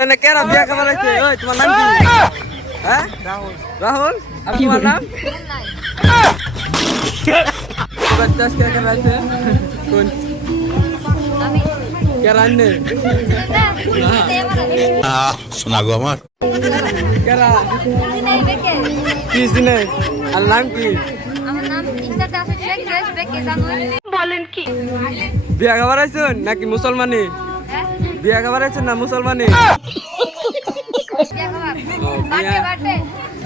মানে কেরা বিয়া খাবার আছে? ওই তোমার নাম কি? হ্যাঁ রাহুল। রাহুল আর তোমার নাম? बच्चास क्या कर रहे थे? कौन? क्या रान्ने? सुना गो हमार क्या रहा? किस दिन है? अल्लाह की বিয়া খাবার আইছেন নাকি মুসলমানি? বিয়া খাবার আইছেন না মুসলমানি?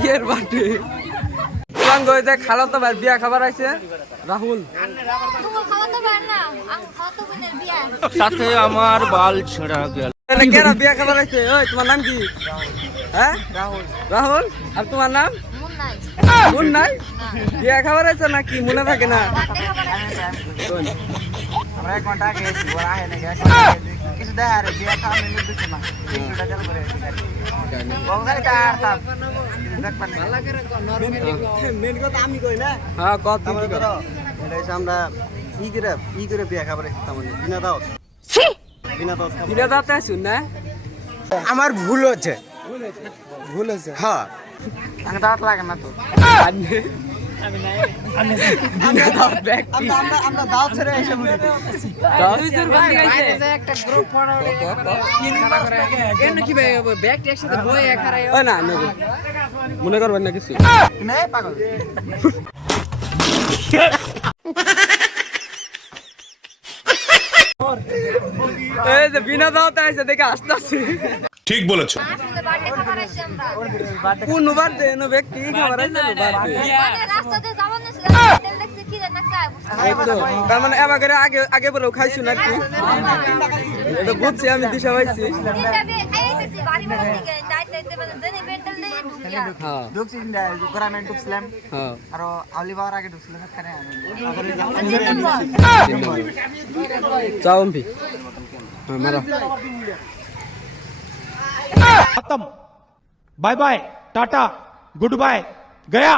বিয়ের বাটে খালা তো ভাই বিয়া খাবার আইছে রাহুল সাথে আমার বাল ছেঁড়া গেল। কেরা বিয়া খাবার আইছে? ওই তোমার নাম কি? হ্যাঁ রাহুল। রাহুল আর তোমার নাম? মুন্নাই। বিয়া খাবার আইছে নাকি মনে থাকে না? আমরা 1 ঘন্টা আগে এসেছি, ওরা আহে না গেছে কিছু দেয় আর বিয়া খাওয়া মেনু দিচ্ছে না কিছুটা চালু করে বলগালি তার তাপ দেখ পানি মেন কথা আমি কই না। হ্যাঁ কত আমরা ধরো এটা হচ্ছে আমরা ই করে বিয়া খাবার তার মানে বিনা দাও বিনা দাঁতে আসুন না আমার ভুল হচ্ছে হ্যাঁ আমি দাঁত লাগে না তো আমরা দাও ছেড়ে এসে বলি না মনে করবেন না কিছু পাগল এই যে বিনা দাওতে আইছে দেখে আসতেছি ঠিক বলেছো কোন বার্থডে নো ব্যক্তি খাবার আইছে তার মানে এবার আগে আগে বলেও খাইছো নাকি এটা বুঝছি আমি দিশা পাইছি ঢুকছি গ্রামে ঢুকছিলাম আর আলিবার আগে ঢুকছিলাম এখানে চাও ভি মারা खत्म bye bye tata goodbye गया।